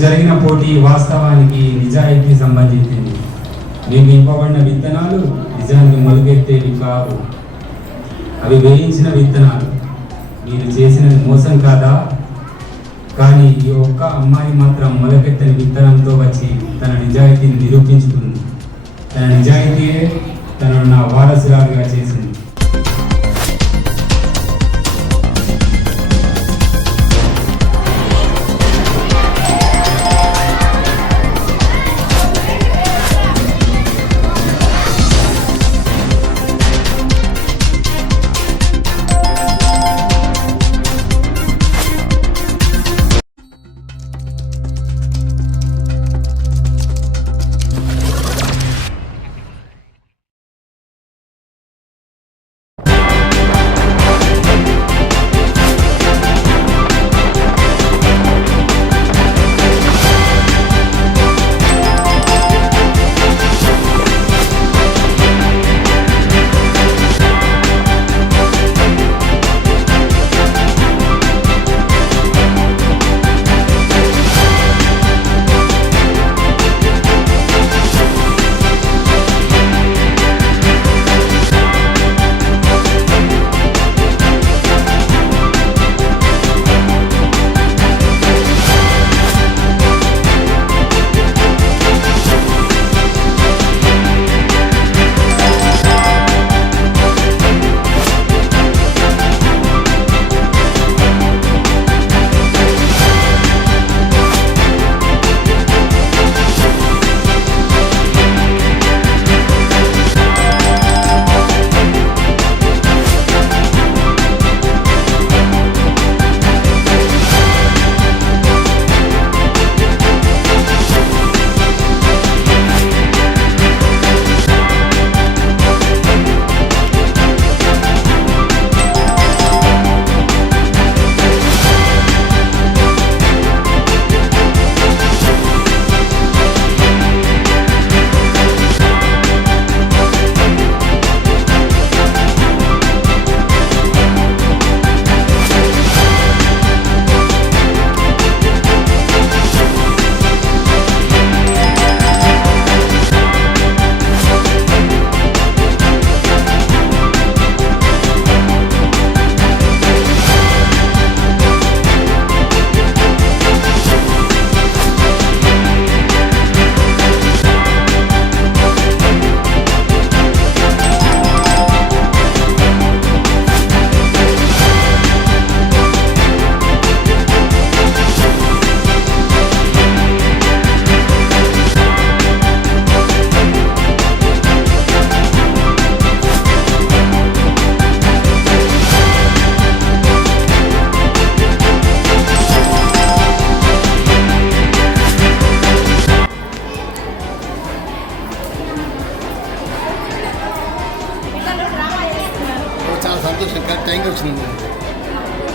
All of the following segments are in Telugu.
జరిగిన పోటీ వాస్తవానికి నిజాయితీ సంబంధించింది. మీకు ఇవ్వబడిన విత్తనాలు నిజానికి మొలకెత్తేవి కావు, అవి వేయించిన విత్తనాలు. మీరు చేసినది మోసం కాదా? కానీ ఈ ఒక్క అమ్మాయి మాత్రం మొలకెత్తని విత్తనంతో వచ్చి తన నిజాయితీని నిరూపించుకుంది. తన నిజాయితీయే తనను నా వారసురాలుగా చేసింది.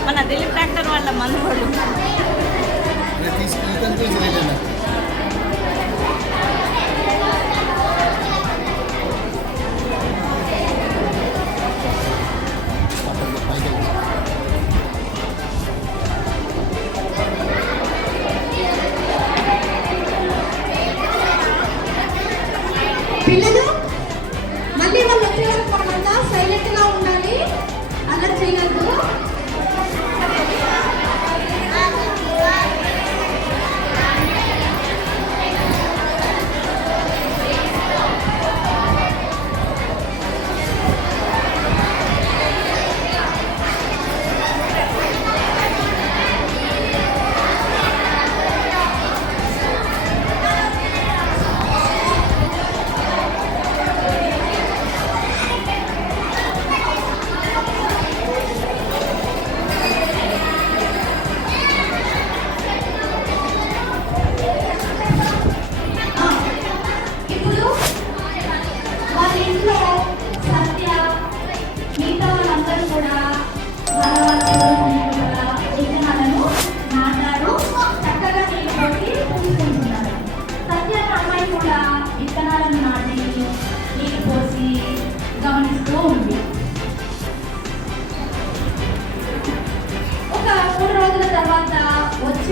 మన దిలీప్ ట్రాక్టర్ వాళ్ళ మనవాళ్ళు పిల్లలు మళ్ళీ వాళ్ళు వచ్చే వరకు మనమంతా సైలెంట్ గా ఉండాలి, అల్లరి చేయొద్దు.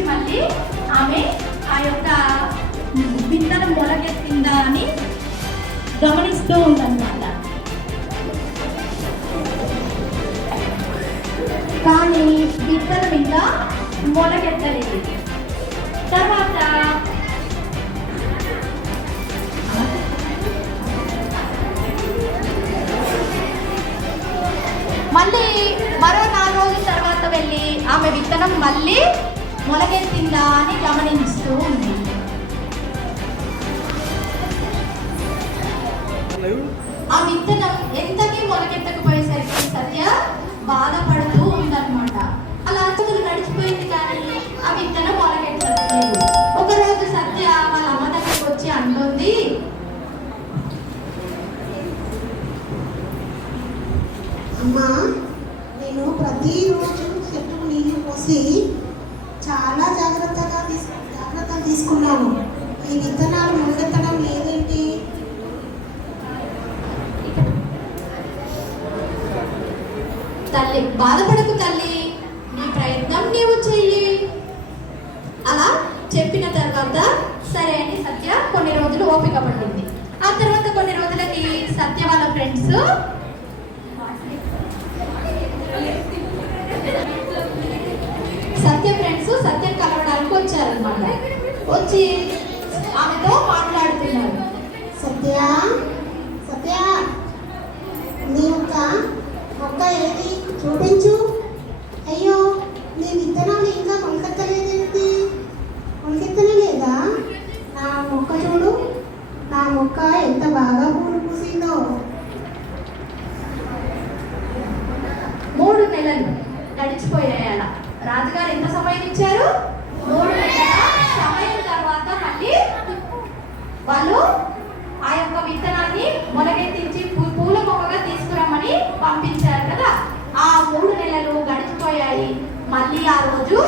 మళ్ళీ ఆమె ఆ యొక్క విత్తనం మొలకెత్తిందా అని గమనిస్తూ ఉందన్నమాట. కానీ విత్తనం ఇంకా మొలకెత్తలేదు. తర్వాత మళ్ళీ మరో 4 రోజుల తర్వాత వెళ్ళి ఆమె విత్తనం మళ్ళీ మొలకెత్తిందా అని గమనిస్తూ ఉంది. ఆ విత్తనం ఎంతకీ మొలకెత్తకపోయేసరికి సత్య బాధపడుతూ ఉందన్నమాట. అలా రోజులు గడిచిపోయింది కానీ ఆ విత్తనం మొలకెత్తలేదు. ఒకరోజు సత్య వాళ్ళ అమ్మ దగ్గరికి వచ్చి అంటుంది, అమ్మా, నేను ప్రతిరోజు చెట్టుకు నీళ్లు పోసి చాలా జాగ్రత్తలు తీసుకున్నాను. ఈ విత్తనాలు మొలకెత్తడం లేదేంటి? తల్లి బాధపడకు తల్లి, నీ ప్రయత్నం నీవు చెయ్యి అలా చెప్పిన తర్వాత సరే అని సత్య కొన్ని రోజులు ఓపిక పట్టింది. ఆ తర్వాత కొన్ని రోజులకి సత్య వాళ్ళ ఫ్రెండ్స్ సత్యం కలవడానికి వచ్చారనమాట. వచ్చి ఆమెతో మాట్లాడుతున్నారు. సత్య, సత్య, నీ యొక్క మొక్క ఏది చూపించు. అయ్యో, నీ విత్తనాలు ఇంకా మొలకెత్తలేదేంటి? మొలకెత్తనే లేదా? నా మొక్క చూడు, నా మొక్క ఎంత బాగా పూలు పూసిందో. 3 నెలలు గడిచిపోయాయి. అలా రాజుగారు ఎంత సమయం ఇచ్చారు? 3 నెలల సమయం తర్వాత మళ్ళీ వాళ్ళు ఆ యొక్క విత్తనాన్ని మొలకెత్తించి పూల మొక్కగా తీసుకురమ్మని పంపించారు కదా. ఆ 3 నెలలు గడిచిపోయాయి. మళ్ళీ ఆ రోజు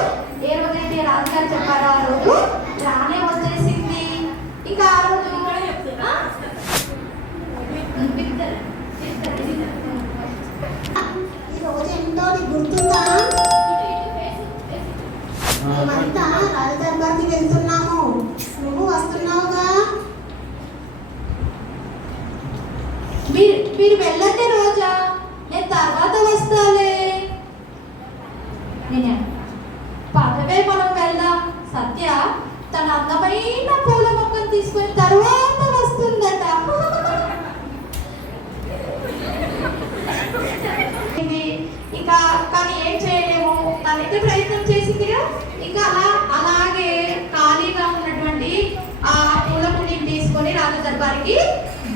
ఏ రోజైతే రాజుగారు చెప్పారో ఆ రోజు రానే వచ్చేసింది. ఇంకా ఆ రోజు ఈ రోజు ఏంటో నీకు గుర్తుందా? మేమంతా రాజదర్బార్కి వెళ్తున్నాము, నువ్వు వస్తున్నావుగా. మీరు వెళ్ళండి రోజా, నేను తర్వాత వస్తాలే. పదవే మనం వెళ్దాం. సత్య తన అందమైన పూల మొక్కను తీసుకొని తర్వాత వస్తుందట. ఇంకా కానీ ఏం చేయలేము, తనైతే ప్రయత్నం చేసిందిగా. ఇంకా అలాగే ఖాళీగా ఉన్నటువంటి ఆ పూల కుండీని తీసుకొని రాజదర్బార్కి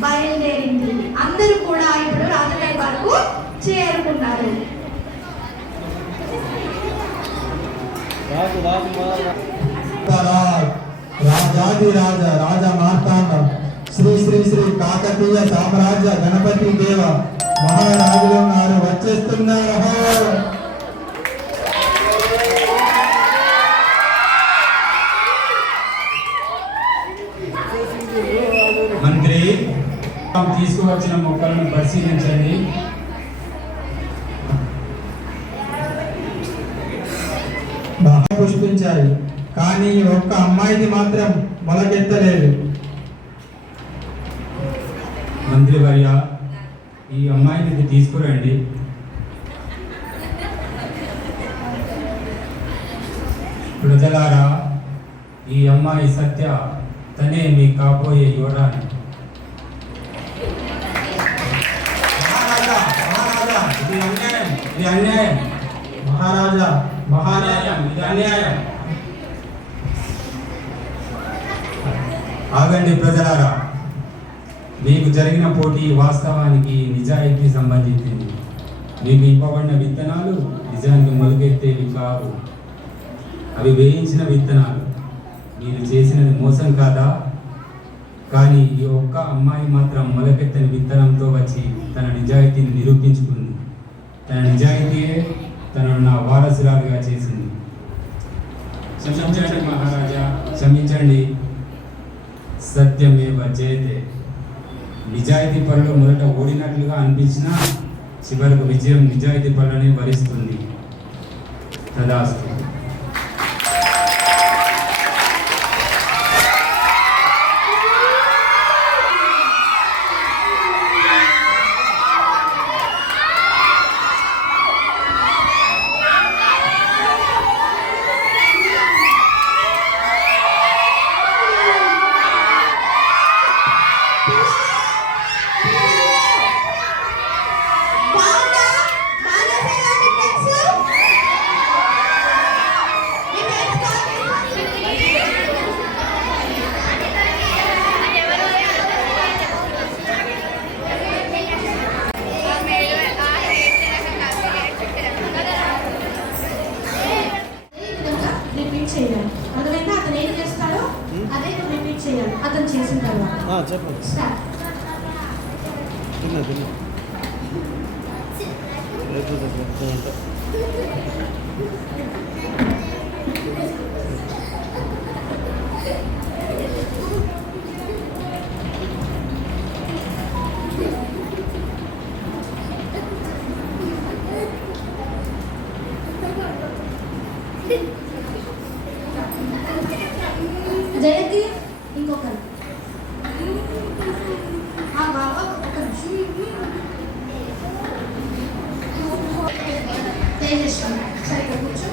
బయలుదేరింది. అందరూ కూడా ఇప్పుడు రాజదర్బార్కు చేరుకున్నారు. రాజాదిరాజ రాజ మార్తాండ శ్రీ శ్రీ శ్రీ కాకతీయ సామ్రాజ్య గణపతి దేవ మహారాజులు ఉన్నారు, వచ్చేస్తున్నారు. మంత్రి, తీసుకువచ్చిన మొక్కలను పరిశీలించండి. బాగా పుష్పించాయి, కానీ ఒక్క అమ్మాయిది మాత్రం మొలకెత్తలేదు. మంత్రి వర్య, ఈ అమ్మాయిని తీసుకురండి. ప్రజలారా, ఈ అమ్మాయి సత్య, తనే మీ కాబోయే యువరాణి. ఇది అన్యాయం, ఇది అన్యాయం. మహారాజా, మహాన్యాయం, ఇది అన్యాయం. ఆగండి ప్రజలారా, మీకు జరిగిన పోటీ వాస్తవానికి నిజాయితీ సంబంధించింది. మీకు ఇవ్వబడిన విత్తనాలు నిజానికి మొలకెత్తేవి కావు, అవి వేయించిన విత్తనాలు. మీరు చేసినది మోసం కాదా? కానీ ఈ ఒక్క అమ్మాయి మాత్రం మొలకెత్తని విత్తనంతో వచ్చి తన నిజాయితీని నిరూపించుకుంది. తన నిజాయితీయే తనను నా వారసురాలుగా చేసింది. క్షమించండి మహారాజా, క్షమించండి. సత్యమేవ జయతే. నిజాయితీ పనులు మొదట ఓడినట్లుగా అనిపించినా చివరకు విజయం నిజాయితీ పనులనే వరిస్తుంది. తదాస్తు. స్టార్ట్. జయకి ఇంకొకరు బాబా ఒక తేజస్వి సరిగ్గా కూర్చో.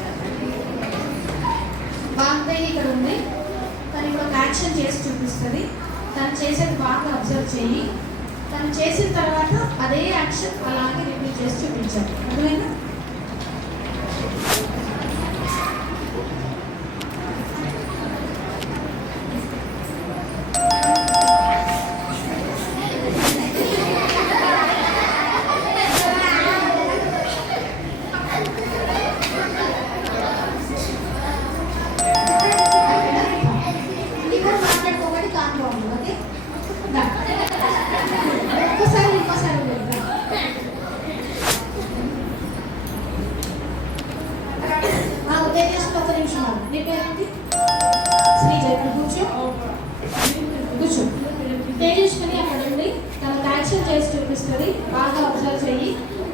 బాగ్దేవి ఇక్కడ ఉంది, తను ఇప్పుడు ఒక యాక్షన్ చేసి చూపిస్తుంది. తను చేసేది బాగా అబ్జర్వ్ చేయి. తను చేసిన తర్వాత అదే యాక్షన్ అలాగే రిపీట్ చేసి చూపించాలి. అర్థమైందా? తేజస్విని అక్కడ ఉంది, తనకు యాక్షన్ చేసి చూపిస్తుంది. బాగా అబ్జర్వ్ చెయ్యి.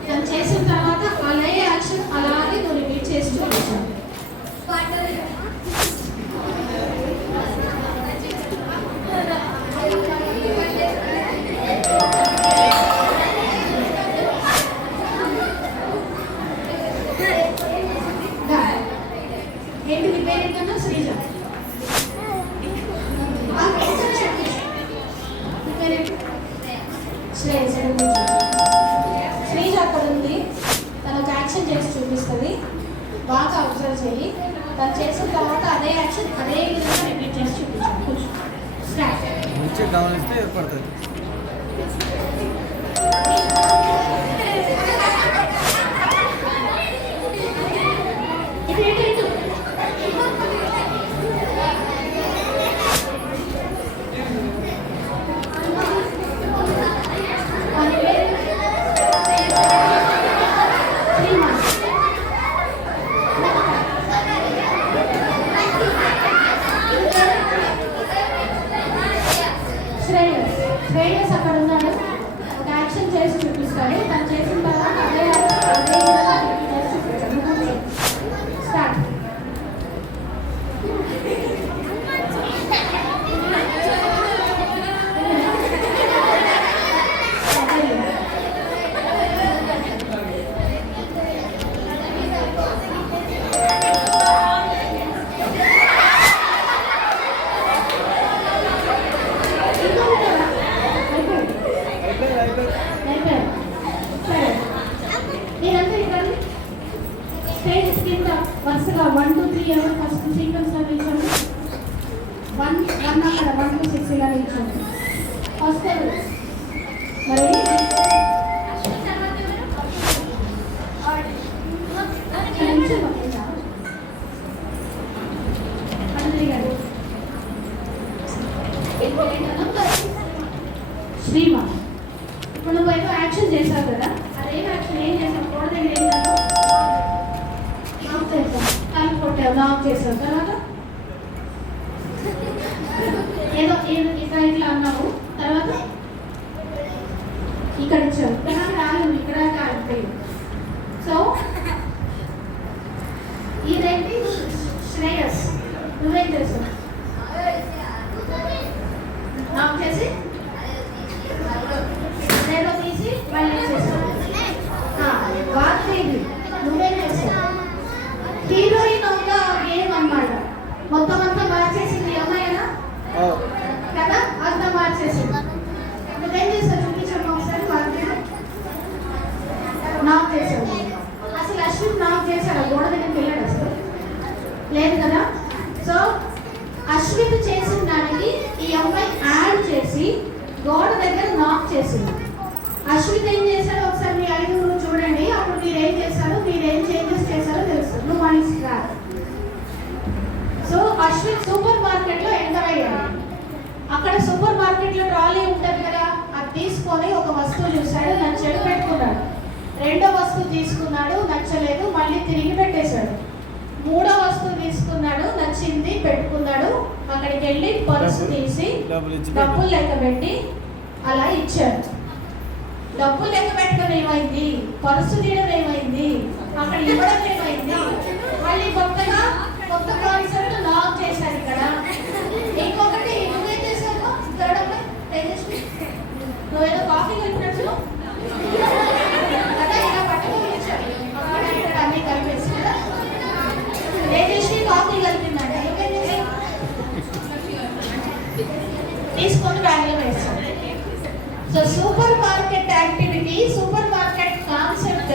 తను చేసిన తర్వాత అలాగే యాక్షన్ అలాగే నువ్వు రిపీట్ చేసి చూపించాలి. ఏంటి నీ పేరు ఏంటన్నా? శ్రీజ. శ్రీజ అక్కడ ఉంది, తనకు యాక్షన్ చేసి చూపిస్తుంది. బాగా అబ్జర్వ్ చేయి. తను చేసిన తర్వాత అదే యాక్షన్ అదే విధంగా రిపీట్ చేసి చూపించాలి. స్టార్ట్. మంచిగా గమనిస్తే ఏర్పడుతుంది. శ్రేయస్ అక్కడ ఉన్నాడు, ఒక యాక్షన్ చేసి చూపిస్తాడు. తను చేసిన తర్వాత అదే చేసి చూపిస్తాడు. స్టార్ట్. స్టేజ్ కింద వరుసగా 1 2 3 ఎవరు ఫస్ట్ సీక్వెన్స్ లో నిల్చోండి. 1 అక్కడ 1 2 6 ఇలా నిల్చోండి. ఫస్ట్ మరి శ్రీమా, ఇప్పుడు నువ్వు ఏదో యాక్షన్ చేశావు కదా, అదే యాక్షన్ ఏం చేసావు? కోడ దగ్గర ఏం చేసావు? నాక్ చేసావు, కాలు కొట్టావు, నాక్ చేసావు. తర్వాత ఏదో ఇట్లా ఇట్లా అన్నావు. తర్వాత ఇక్కడ ఇచ్చావు, ఇక్కడ కాదు, ఇక్కడ కాదు. సో ఇదేంటి? శ్రేయస్, నువ్వేం చేసావు? నాక్ చేసి ఏదో తీసి మళ్ళీ చేసావు. వార్తేది నువ్వేం చేసావు? హీరోయిన్ ఒక గేమ్ అన్నమాట. మొత్తం అంతా మార్చేసింది అమ్మాయినా కదా, అంతా మార్చేసింది. నువ్వేం చేసావు? చూపించమ్మా ఒకసారి. వార్తేది నాక్ చేసావు. అసలు అశ్విన్ నాక్ చేశాడు, గోడ దగ్గరికి వెళ్ళాడు అసలు లేదు కదా. సో అశ్విన్ చేసిన దానికి ఈ అమ్మాయి యాడ్ చేసి గోడ దగ్గర నాక్ చేసింది. అశ్విత్ ఏం చేశాడో ఒకసారి మీ ఐదుగురు చూడండి. అప్పుడు మీరు ఏం చేశారో, మీరు ఏం చేంజెస్ చేశారో తెలుస్తుంది. నువ్వు మనీస్ రా. సో అశ్విత్ సూపర్ మార్కెట్లో ఎంటర్ అయ్యాడు. అక్కడ సూపర్ మార్కెట్లో ట్రాలీ బెల్ట్ పెట్టుకున్నాడు. రెండో వస్తువు తీసుకున్నాడు, నచ్చలేదు, మళ్ళీ తిరిగి పెట్టేశాడు. మూడో వస్తువు తీసుకున్నాడు, నచ్చింది, పెట్టుకున్నాడు. అక్కడికి వెళ్ళి పర్సు తీసి డబ్బులు లెక్క పెట్టి అలా ఇచ్చాడు. డబ్బులు లెక్క పెట్టడం ఏమైంది, పర్సు తీయడం ఏమైంది, అక్కడ ఇవ్వడం ఏమైంది, మళ్ళీ కొత్త కాన్సెప్ట్ లాక్ చేశారు ఇక్కడ. ఇంకొకటి నువ్వేం చేశావు థర్డ్ అమ్మాయి తేజస్వి, నువ్వేదో కాఫీ కలిపినట్లు కదా ఇలా పట్టుకుని ఇచ్చాడు. అక్కడ ఇక్కడ అన్ని కలిపేసి కదా తేజస్వి కాఫీ కలిపిందంట. నువ్వేం చేసావు, తీసుకొని బ్యాగ్లో వేస్తాడు. So super market activity, super market concept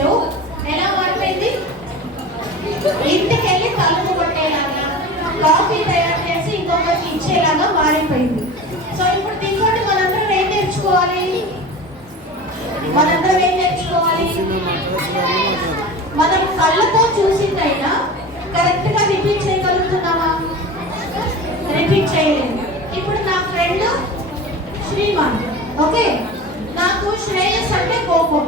ఎలా మారిపోయింది, ఇంటికి వెళ్ళి తలుపు కొట్టేలాగా, కాఫీ తయారు చేసి ఇంకొకరికి ఇచ్చేలాగా మారిపోయింది. సో ఇప్పుడు దీంట్లో మనందరం ఏం నేర్చుకోవాలి, మనం కళ్ళతో చూసిందైనా కరెక్ట్ గా రిపీట్ చేయగలుగుతున్నామా, రిపీట్ చేయలేదు. ఇప్పుడు నా ఫ్రెండ్ శ్రీమాన్, ఓకే, నాకు శ్రేయస్ అంటే కోపం.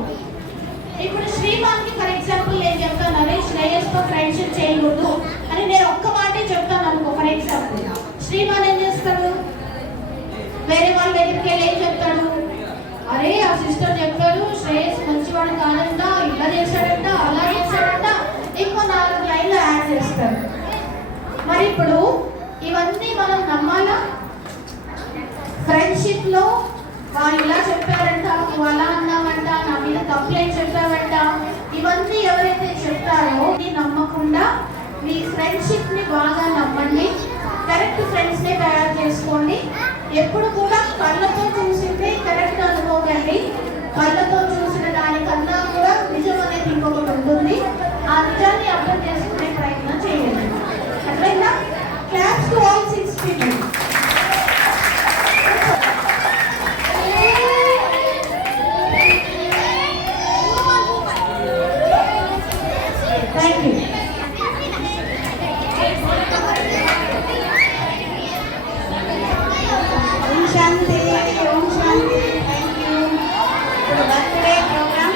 ఇప్పుడు శ్రీమాన్ కి ఫర్ ఎగ్జాంపుల్ నేను చెప్తాను, అరే శ్రేయస్ తో ఫ్రెండ్షిప్ చేయకూడదు అని నేను ఒక్క మాటే చెప్తాను అనుకో. ఫర్ ఎగ్జాంపుల్ శ్రీమాన్ ఏం చేస్తాడు, వేరే వాళ్ళ దగ్గరికి వెళ్ళి ఏం చెప్తాడు, అరే ఆ సిస్టర్ చెప్పారు శ్రేయస్ మంచివాడు కాదంట, ఇలా చేశాడంట, అలా చేశాడంట, ఇంకో 4 లైన్లు యాడ్ చేస్తాడు. మరి ఇప్పుడు ఇవన్నీ మనం నమ్మాలా? ఫ్రెండ్షిప్ లో వాళ్ళు ఇలా చెప్పారంట, నువ్వు అలా అన్నావంట, నా మీద కంప్లైంట్ చెప్పావంట, ఇవన్నీ ఎవరైతే చెప్తారో నమ్మకుండా మీ ఫ్రెండ్షిప్ ని బాగా నమ్మండి. కరెక్ట్ ఫ్రెండ్స్ ని తయారు చేసుకోండి. ఎప్పుడు కూడా కళ్ళతో చూసిందే కరెక్ట్ అనుకోకండి. కళ్ళతో చూసిన దానికన్నా కూడా నిజం అనేది ఇంకొకటి ఉంటుంది. ఆ నిజాన్ని అర్థం చేసుకునే ప్రయత్నం చేయండి. అట్లయినా claps to all 6 people. Thank you. Om Shanti, Om Shanti. Thank you. For the birthday program.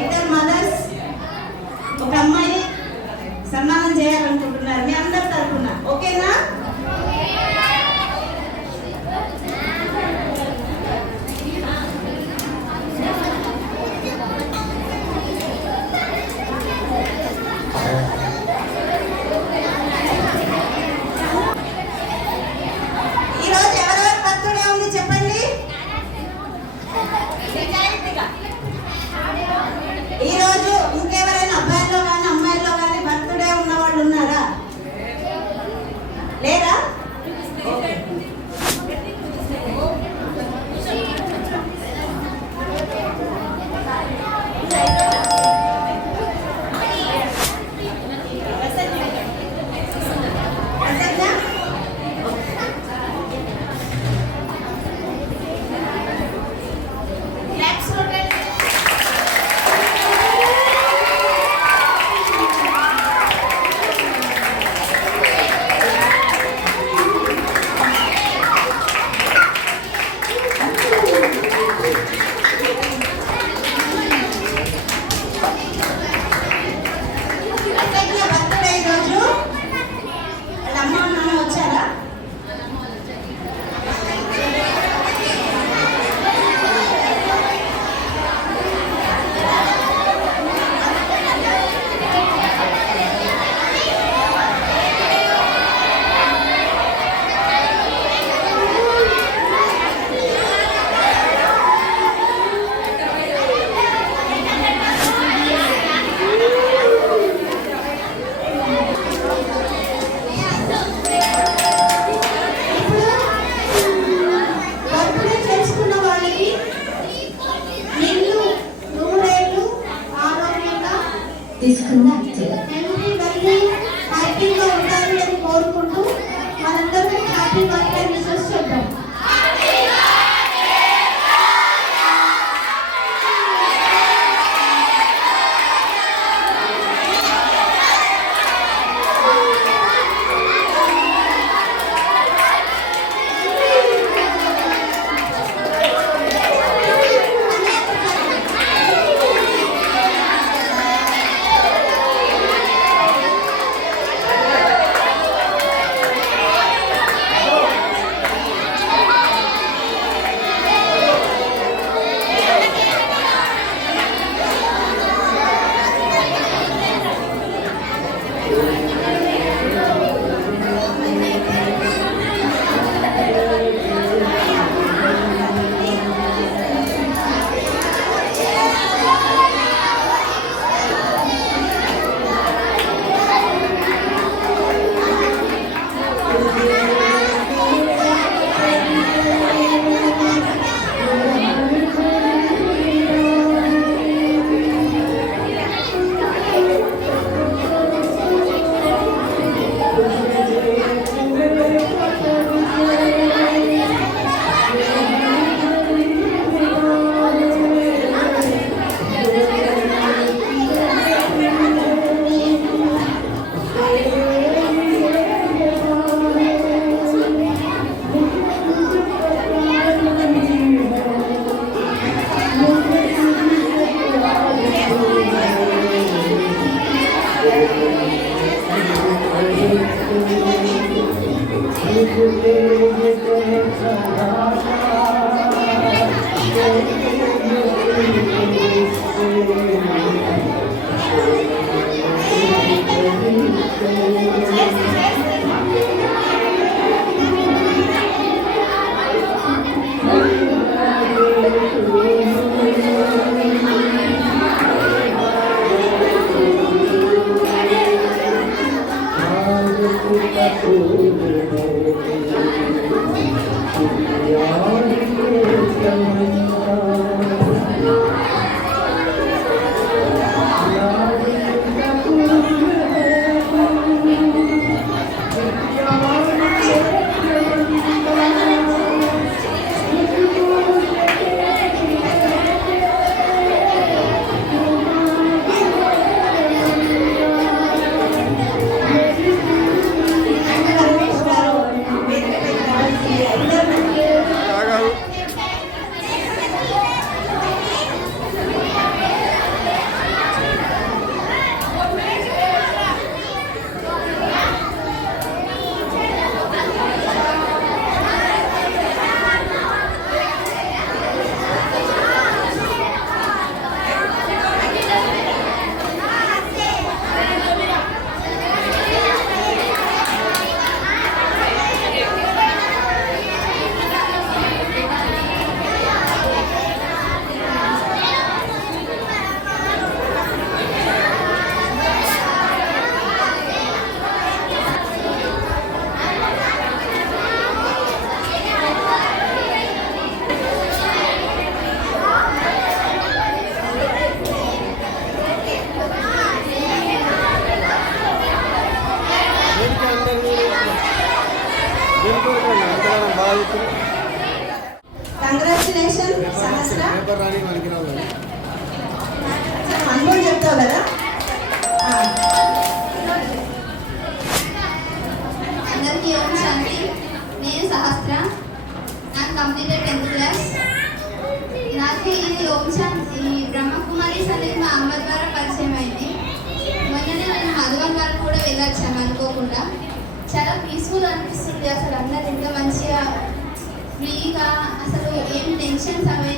ఇద్దరు మదర్స్ ఒక అమ్మాయిని సన్మానం చేయాలనుకుంటున్నారు మీ అందరి తరఫున, ఓకేనా? ఈరోజు ఎవరెవరి బర్త్డే ఉంది చెప్పండి. ఈరోజు ఇంకెవరైనా అబ్బాయిల్లో కానీ అమ్మాయిల్లో కానీ బర్త్డే ఉన్న వాళ్ళు ఉన్నారా, లేరా? ఓకే. బర్త్డే ఈరోజు వాళ్ళ అమ్మ నాన్న వచ్చారా? బర్త్డే చేసుకున్న వాళ్ళకి నిన్ను 100 ఏళ్ళు ఆరోగ్యంగా హ్యాపీగా ఉండాలి అని కోరుకుంటూ మనందరం హ్యాపీ బర్త్డే విషెస్ చెప్తాం. కంగ్రాచులేషన్ సహస్ర. పేపర్ రాని మనకి రావు. అనుభవం చెప్తావు కదా. అందరికీ ఓం శాంతి. నేను సహస్ర. నాకు కంప్లీటెడ్ 10th క్లాస్. నాకు ఈ ఓం శాంతి బ్రహ్మకుమారీస్ అనేది మా అమ్మ ద్వారా పరిచయం అయింది. మొన్ననే నేను మధువన్ వరకు కూడా వెళ్ళొచ్చాము అనుకోకుండా. చాలా పీస్ఫుల్ అనిపిస్తుంది. అసలు అందరు ఎంత మంచిగా ఫ్రీగా, అసలు ఏం టెన్షన్స్ అవి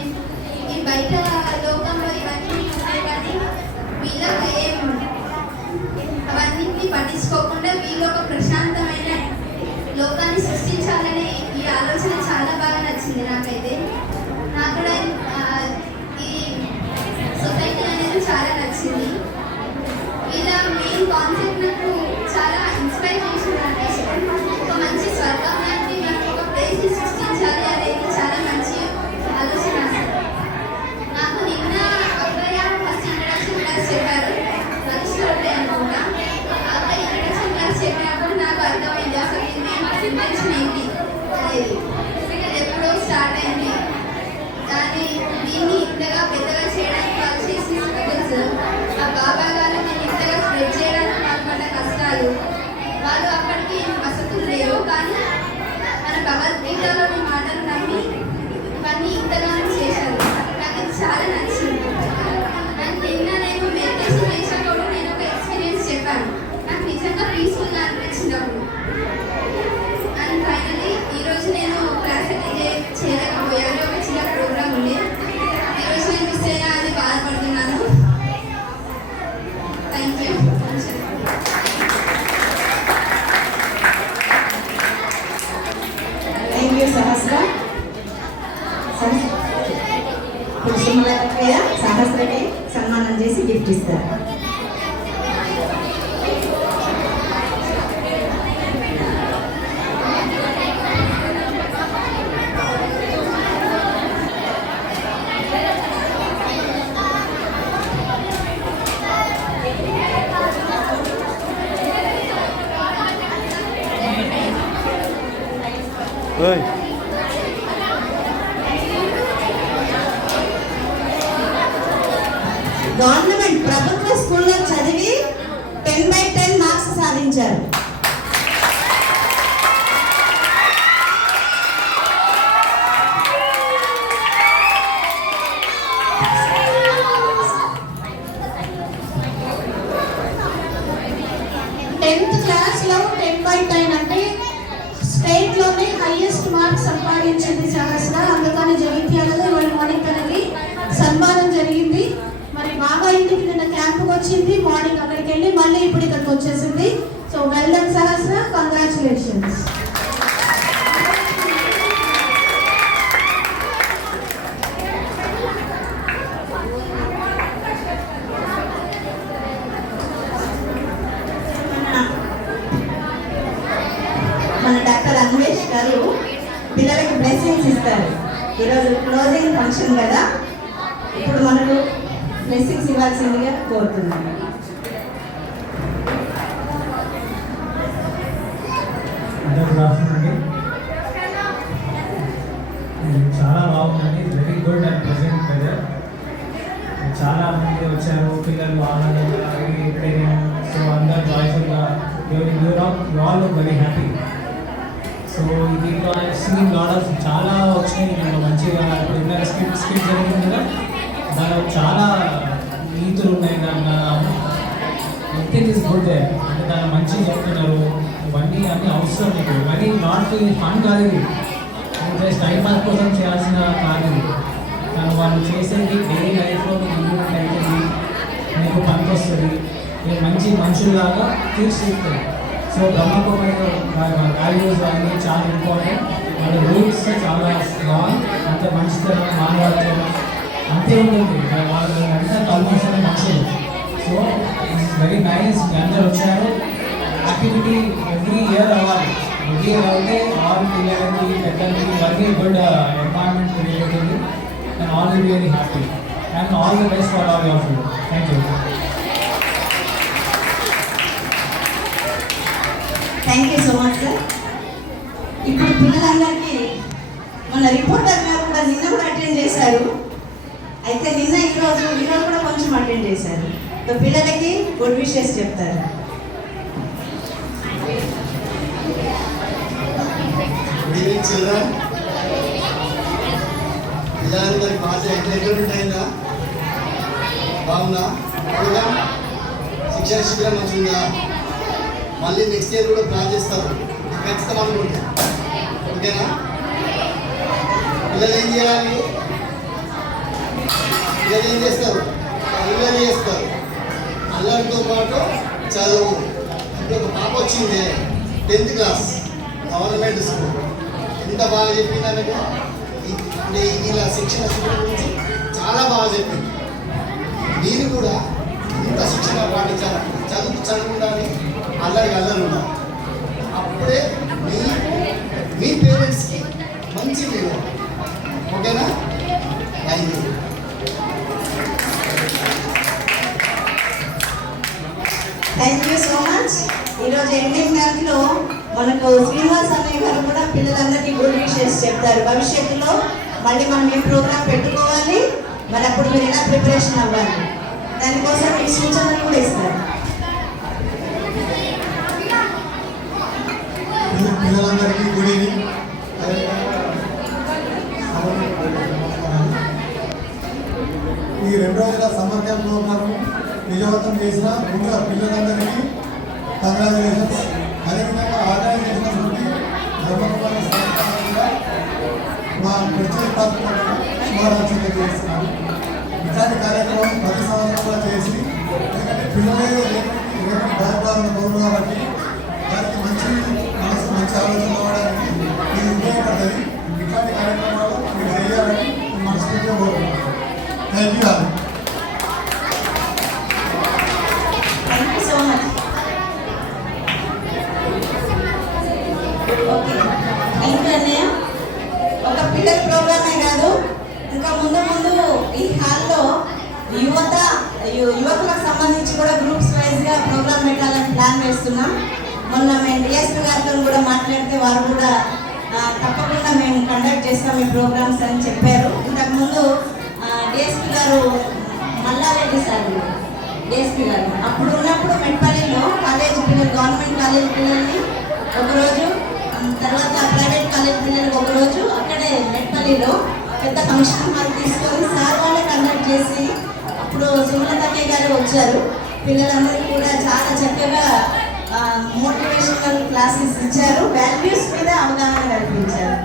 ఈ బయట లోకంలో ఇవన్నీ ఉంటాయి కానీ వీళ్ళకి ఏం అవన్నింటినీ పట్టించుకోకుండా వీళ్ళు ఒక ప్రశాంతమైన లోకాన్ని సృష్టించాలనే ఈ ఆలోచన చాలా బాగా నచ్చింది నాకైతే. నాకు కూడా ఈ సొసైటీ అనేది చాలా నచ్చింది. వీళ్ళ మెయిన్ కాన్సెప్ట్ నాకు చాలా ఇన్స్పైర్ చేసింది. ఒక మంచి స్వర్గం లాంటి మనకు ఒక ప్లేస్ సృష్టించాలి అనేది చాలా మంచి ఆలోచన. నాకు నిన్న అబ్బాయి ఫస్ట్ ఇంట్రడక్షన్ క్లాస్ చెప్పారు. నడుచుకుంటే అనుకుంటా అబ్బాయి ఇంట్రడక్షన్ క్లాస్ చెప్పినప్పుడు నాకు అర్థమైంది అసలు ఇంటెన్షన్ ఏంటి అనేది. ఎప్పుడో స్టార్ట్ అయింది కానీ దీన్ని ఇంతగా పెద్దగా చేయడానికి వాళ్ళు చేసిన స్ట్రగుల్స్, ఆ బాబా గారు నేను ఇంతగా స్ప్రెడ్ చేయడానికి వాళ్ళు పడ్డ కష్టాలు, వాళ్ళు అప్పటికి వసతులు లేవు కానీ మన భగవద్గీతలోని మాటలు నమ్మి ఇవన్నీ ఇంతగానో చేశారు. నాకు ఇది చాలా నచ్చింది. నాకు నిన్న నేను మెడిటేషన్ చేసినప్పుడు నేను ఒక ఎక్స్పీరియన్స్ చెప్పాను. నాకు నిజంగా పీస్ఫుల్గా అనిపించినప్పుడు. అండ్ ఫైనలీ ఈరోజు నేను క్లాస్ అటెండ్ చేయలేకపోయాను. ఒక చిన్న ప్రోగ్రామ్ ఉంది. ఈరోజు నేను మిస్ అయినా అని బాధపడుతున్నాను. Thank you. థ్యాంక్ యూ సహస్ర. సహస్రకి సన్మానం చేసి గిఫ్ట్ ఇస్తారు. ఓయ్ గవర్నమెంట్ ప్రభుత్వ స్కూల్లో చదివి 10/10 మార్క్స్ సాధించారు. ఇన్వైట్ అయినంటే స్టేట్లోనే హైయెస్ట్ మార్క్స్ సంపాదించింది సహస్ర. అందుకని జగిత్యాలలో ఇవాళ మార్నింగ్ తనకి సన్మానం జరిగింది. మరి బాగా ఇంటికి నిన్న క్యాంపుకి వచ్చింది, మార్నింగ్ అక్కడికి వెళ్ళి మళ్ళీ ఇప్పుడు ఇక్కడికి వచ్చేసింది. సో వెల్ డన్ సహస్ర, కంగ్రాచులేషన్స్. మన డాక్టర్ అన్వేష్ గారు పిల్లలకి బ్లెస్సింగ్స్ ఇస్తారు. ఈరోజు క్లోజింగ్ ఫంక్షన్ కదా, ఇప్పుడు మనకు బ్లెస్సింగ్స్ ఇవ్వాల్సిందిగా కోరుతున్నాను. గుడ్ ఆఫ్టర్నూన్ అండి. చాలా బాగుందండి, very good and present weather. చాలా మంది వచ్చారు, పిల్లలు ఆనందంగా ఎంటర్టైనింగ్, సో అందరూ జాయ్ఫుల్గా ఆల్ వెరీ హ్యాపీ. సో దీంట్లో సింగింగ్ ఆర్డర్స్ చాలా వచ్చినాయి, నేను మంచిగా ఇప్పుడు స్కిట్ జరిగింది కదా, దానిలో చాలా నీతులు ఉన్నాయి, దాంట్లో ఎవ్రీథింగ్ ఈజ్ గుడ్ దే, అంటే దాన్ని మంచిగా చెప్తున్నారు. ఇవన్నీ అన్నీ అవసరం మీకు, ఇవన్నీ నాట్ ఫన్ కాదు, ఇది జస్ట్ టైం పాస్ కోసం చేయాల్సిన కాదు. కానీ వాళ్ళు చేసేది డైలీ లైఫ్లో మీకు ఇంప్రూవ్మెంట్ అవుతుంది, మీకు పనికి వస్తుంది, మీరు మంచి మనుషుల్లాగా తీర్చిదిద్దుతుంది. సో బ్రహ్మకుమారి వాల్యూస్ అన్నీ చాలా ఇంపార్టెంట్, వాళ్ళ రూల్స్ చాలా స్ట్రాంగ్, అంత మంచితనం మానవత్వం అంతే ఉంటుంది, వాళ్ళు అంతా కల్మోషన్ మనుషులు. సో ఇట్స్ వెరీ నైస్, అందరూ వచ్చారు. యాక్టివిటీ ఎవ్రీ ఇయర్ అవ్వాలి, ఎవ్రీ ఇయర్ అయితే ఆల్ పిల్లలకి పెద్దలకి ఇవన్నీ గుడ్ ఎన్వైరన్మెంట్ క్రియేట్ అవుతుంది. And all will be very happy and all the best for all of you. Thank you. Thank you so much sir. ఇప్పుడు పిల్లలందరికీ మన రిపోర్టర్ గారు కూడా నిన్న కూడా అటెండ్ చేశారు. అయితే నిన్న ఈరోజు కూడా కొంచెం అటెండ్ చేశారు. సో పిల్లలకి గుడ్ విషెస్ చెప్తారు. చిల్డ్రన్ పిల్లలందరి భాష ఎంటర్టైన్మెంట్ అయిందా? బాగుందా? శిక్షణ శిబిరం మంచిగా, మళ్ళీ నెక్స్ట్ ఇయర్ కూడా ప్లాన్ చేస్తారు ఖచ్చితంగా అనుకుంటా. ఓకేనా? పిల్లలు ఏం చేయాలి? పిల్లలు ఏం చేస్తారు? అల్లరి చేస్తారు. అల్లరితో పాటు చదువు. ఇప్పుడు ఒక పాప వచ్చింది 10th క్లాస్ గవర్నమెంట్ స్కూల్, ఎంత బాగా చెప్పింది మీకు. అంటే ఇలా శిక్షణ శిబిరం గురించి చాలా బాగా చెప్పింది. మీరు కూడా ఇంత శిక్షణ పాటించాలి, చదువు ఉండాలి, అల్లరి ఉండాలి. అప్పుడే మీ పేరెంట్స్కి మంచి విలువ. ఓకేనా? Thank you. Thank you so much. ఈరోజు ఎండింగ్ మ్యాచ్లో మనకు శ్రీనివాస్ అన్నయ్య గారు కూడా పిల్లలందరికీ గుడ్ విషెస్ చెప్తారు. భవిష్యత్తులో మళ్ళీ మనం ఈ ప్రోగ్రాం పెట్టుకోవాలి, మరి అప్పుడు మీరు ఎలా ప్రిపరేషన్ అవ్వాలి, దానికోసం మీ సూచనలు కూడా ఇస్తారు. పిల్లలందరికీ గుడ్ ఈవినింగ్. ఈ 2 రోజుల సమ్మర్ క్యాంప్ ప్రోగ్రామ్ విజయవంతం చేసిన ముందుగా పిల్లలందరికీ కంగ్రాచులేషన్స్. అదేవిధంగా ఆర్గనైజేషన్ నుండి బ్రహ్మకుమారి సంస్థ మా ప్రత్యేక పాత్రగా శుభాకాంక్షలు చేస్తున్నాను. ఇలాంటి కార్యక్రమం ప్రతి సంవత్సరం కూడా చేసి, ఎందుకంటే పిల్లలే రేపు బాగుపడాలని కోరు కాబట్టి వారికి మంచి మనసు, మంచి ఆలోచన అవ్వడానికి ఇది ఉపయోగపడుతుంది. ఇట్లాంటి కార్యక్రమాలు మీరు చేయాలని మనస్ఫూర్తిగా కోరుకుంటున్నాను. Thank you all. Thank you so much. Okay, thank you అన్నయ్య. ఒక పిల్లల ప్రోగ్రామే కాదు, ఇంకా ముందు ఈ హాల్లో యువకులకు సంబంధించి కూడా గ్రూప్స్ వైజ్గా ప్రోగ్రామ్ పెట్టాలని ప్లాన్ వేస్తున్నాం. మొన్న మేము డిఎస్పీ గారితో కూడా మాట్లాడితే వారు కూడా తప్పకుండా మేము కండక్ట్ చేస్తాం ఈ ప్రోగ్రామ్స్ అని చెప్పారు. ఇంతకుముందు డిఎస్పీ గారు మల్లారెడ్డి సార్ డిఎస్పీ గారు అప్పుడు ఉన్నప్పుడు మెట్పల్లిలో కాలేజ్ పిల్లలు, గవర్నమెంట్ కాలేజ్ పిల్లల్ని ఒకరోజు, తర్వాత ప్రైవేట్ కాలేజ్ పిల్లలకి ఒకరోజు అక్కడే మెట్పల్లిలో పెద్ద ఫంక్షన్ హాల్ తీసుకొని సార్ వాళ్ళే కండక్ట్ చేసి, అప్పుడు సుమలతయ్య గారు వచ్చారు. పిల్లలందరికీ కూడా చాలా చక్కగా మోటివేషనల్ క్లాసెస్ ఇచ్చారు, వాల్యూస్ మీద అవగాహన కల్పించారు.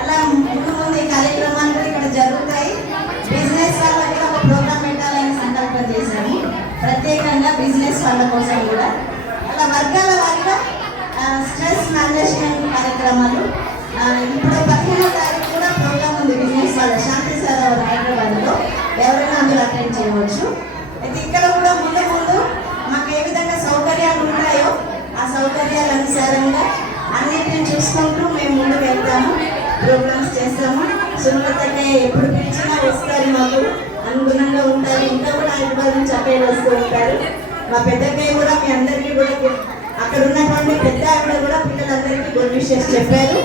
అలా ముందు ముందు ఈ కార్యక్రమాలు కూడా ఇక్కడ జరుగుతాయి. బిజినెస్ వాళ్ళ కూడా ఒక ప్రోగ్రామ్ పెట్టాలని సంకల్పం చేశాము, ప్రత్యేకంగా బిజినెస్ వాళ్ళ కోసం కూడా. అలా వర్గాల వారిగా స్ట్రెస్ మేనేజ్మెంట్ కార్యక్రమాలు. ఇప్పుడు 15వ తారీఖు కూడా ప్రోగ్రామ్ ఉంది బిజినెస్ వాళ్ళ, శాంతి సరోవర్ హైదరాబాద్లో. ఎవరైనా అందులో అటెండ్ చేయవచ్చు. అయితే ఇక్కడ కూడా ముందు ముందు మాకు ఏ విధంగా సౌకర్యాలు ఉంటాయో ఆ సౌకర్యాల అనుసారంగా అన్నిటిని చూసుకుంటూ మేము ముందుకు వెళ్తాము, ప్రోగ్రామ్స్ చేస్తాము. సుమలతకే ఎప్పుడు పిలిచినా వస్తారు, మాకు అనుగుణంగా ఉంటారు. ఇంకా కూడా హైదరాబాద్ నుంచి అక్కడికి వస్తూ ఉంటారు. మా పెద్దక్కయ్య కూడా మీ అందరికీ కూడా అక్కడ ఉన్నటువంటి పెద్ద ఆవిడ కూడా పిల్లలందరికీ గుడ్ విషెస్ చెప్పారు.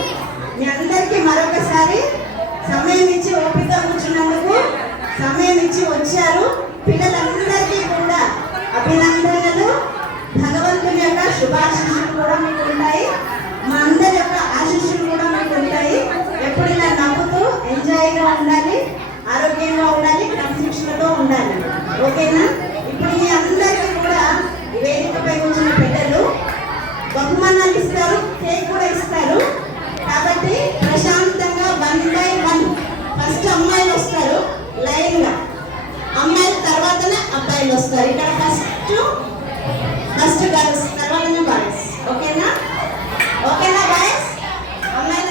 మీ అందరికీ మరొకసారి సమయం ఇచ్చి ఓపిక కూర్చున్నందుకు, సమయం ఇచ్చి వచ్చారు. పిల్లలందరికీ కూడా అభినందనలు. భగవంతుని యొక్క శుభాశీస్సులు కూడా మీకు ఉంటాయి, మా అందరి యొక్క ఆశీస్సులు కూడా మీకు ఉంటాయి. ఎప్పుడు ఇలా నవ్వుతూ ఎంజాయ్గా ఉండాలి, ఆరోగ్యంగా ఉండాలి, క్రమశిక్షణతో ఉండాలి. ఓకేనా? ఇప్పుడు మీ అందరికీ కూడా వేదికపై కూర్చున్న పెద్దలు బహుమానాలు ఇస్తారు, కేక్ కూడా ఇస్తారు. కాబట్టి ప్రశాంతంగా 1 by 1 ఫస్ట్ అమ్మాయిలు వస్తారు లైన్గా, అమ్మాయిల తర్వాతనే అబ్బాయిలు వస్తారు. ఇక్కడ ఫస్ట్ గర్ల్స్ తర్వాతనే బాయ్స్. ఓకేనా? ఓకేనా బాయ్స్? అమ్మాయిల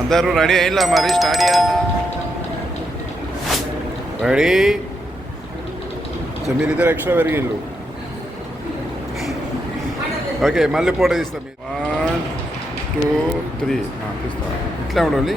అందరూ రెడీ అయినా మరి స్టార్ట్ చేయాలి. రెడీ? సో మీరిద్దరు ఎక్స్ట్రా పెరిగిళ్ళు. ఓకే, మళ్ళీ ఫోటో తీస్తాం. 1 2 3 తీస్తా. ఇట్లా ఉండాలి.